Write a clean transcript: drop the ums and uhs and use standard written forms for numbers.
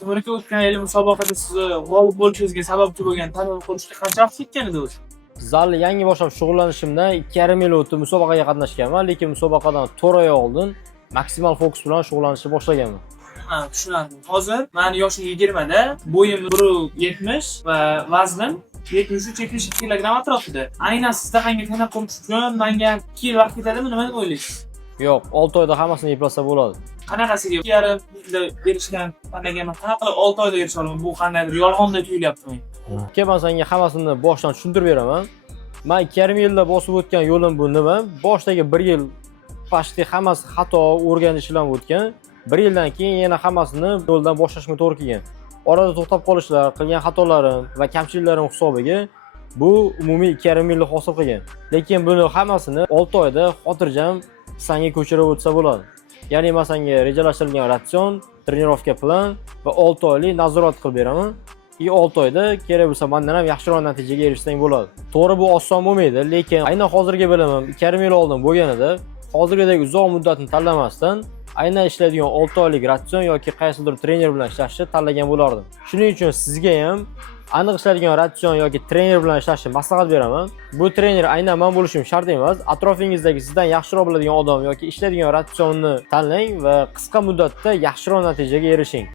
To'g'riki o'tgan yil musobaqada sizni g'olib bo'lishingizga sababchi bo'lgan tanlov qilishga qancha vaqt ketgan edi o'zi? Zalni yangi boshlab shug'ullanishimdan 2,5 yil o'tib musobaqaga qatnashganman, lekin musobaqadan 4 oy oldin maksimal fokus bilan shug'ullanishni boshlaganman. Ha, tushunardim. Hozir meni yoshim 20 da, bo'yim 1.70 va vaznim 73-72 kilogramm atrofida. Aynan sizda qanday tana qilish uchun menga 2 yil vaqt ketadimi, nima deb o'ylaysiz? Yo'q, 6 oyda hammasini eplasa bo'ladi. Qanaqasiga 2,5 yilda berishgan tanlaganman, qanaqa qilib 6 oyda erisha olaman? Bu qandaydir yolg'ondek tuyulyapti menga. Men senga hammasini boshdan tushuntirib beraman. Men 2,5 yilda bosib o'tgan yo'lim bu nima? Boshdagi 1 yil pashti hammasi xato o'rganishlar o'tgan. 1 yildan keyin yana hammasini yo'ldan boshlashga to'g'ri kelgan. Orada to'xtab qolishlar, qilgan xatolarim va kamchiliklarim hisobiga bu umumiy 2,5 yilda hosil qilgan. Lekin buni hammasini 6 oyda xotirjam senga ko'chirib o'tsa bo'ladi. Ya'ni men senga rejalashtirilgan ratsion, trenirovka plan va 6 oylik nazorat qilib beraman. 6 oyda kerak bo'lsa mendan ham yaxshiroq natijaga erishsang bo'ladi. To'g'ri bu oson bo'lmaydi, lekin aynan hozirgi bilimim 2,5 yil oldin bo'lganida, hozirgidek uzoq muddatni tanlamasdan aynan ishlaydigan 6 oylik ratsion yoki qaysidir trener bilan ishlashni tanlagan bo'lardim. Shuning uchun sizga ham aniq ishlaydigan ratsion yoki trener bilan ishlashni maslahat beraman. Bu trener aynan men bo'lishim shart emas. Atrofingizdagi sizdan yaxshiroq biladigan odam yoki ishlaydigan ratsionni tanlang va qisqa muddatda yaxshiroq natijaga erishing.